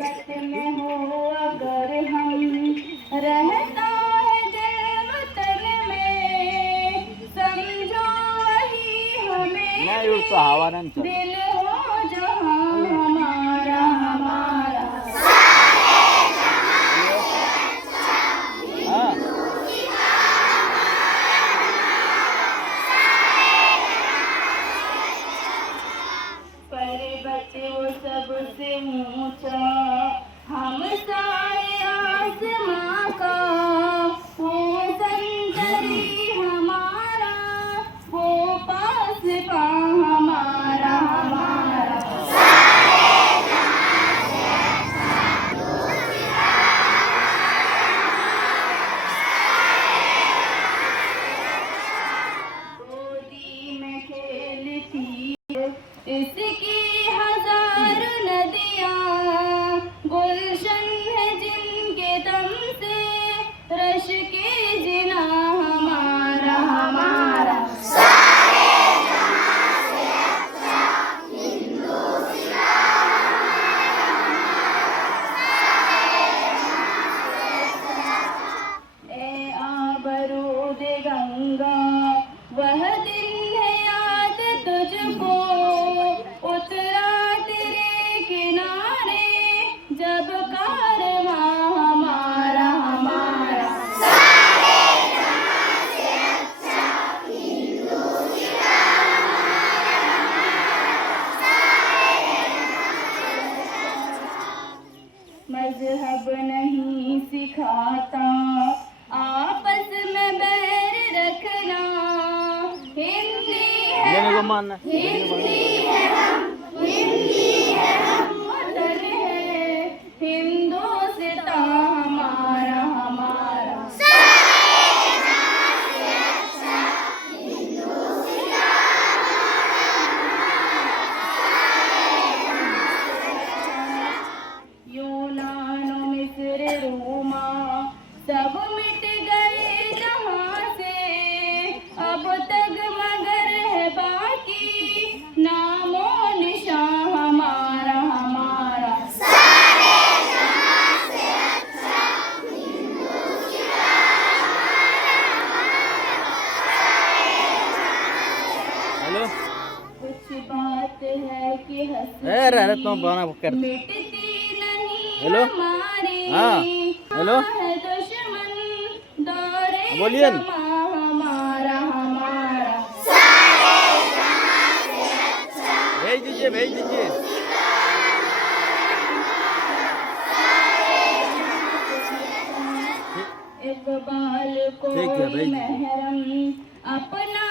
मोहब्बत में हो अगर हम, रहता है दिल वतन में, समझो वही हमें दिल हो जहाँ हमारा हमारा। पर बचे वो सबसे ऊंचा, हम सारे आसमां का, हो संतरी हमारा, हो पास पा हमारा हमारा। गोदी में खेलती इसकी हजार नदियाँ, गुलशन है जिनके दम से, रश के जिना हमारा हमारा। ए आबरूद गंगा वह दिन है याद तुझको, उतरा तेरे किनारे जब कारवां हमारा हमारा। मजहब नहीं सिखाता आपस में बैर रखना, हिंदी है हम, हिंदी है हम, हिंदी है हम, वतन है हिंदुस्तान हमारा हमारा। यूनान मिस्र रोमा सब मिट गए जहाँ से, अब तक मगर है बाकी नामो निशान हमारा हमारा। हेलो कुछ बात है कि मिटती नहीं हेलो हमारी, हाँ हेलो है दुश्मन दौरे बोलिए समा हमारा हमारा। भेज दीजिए भेज दीजिए। इकबाल को ठीक है, भेज दीजिए। महरम अपना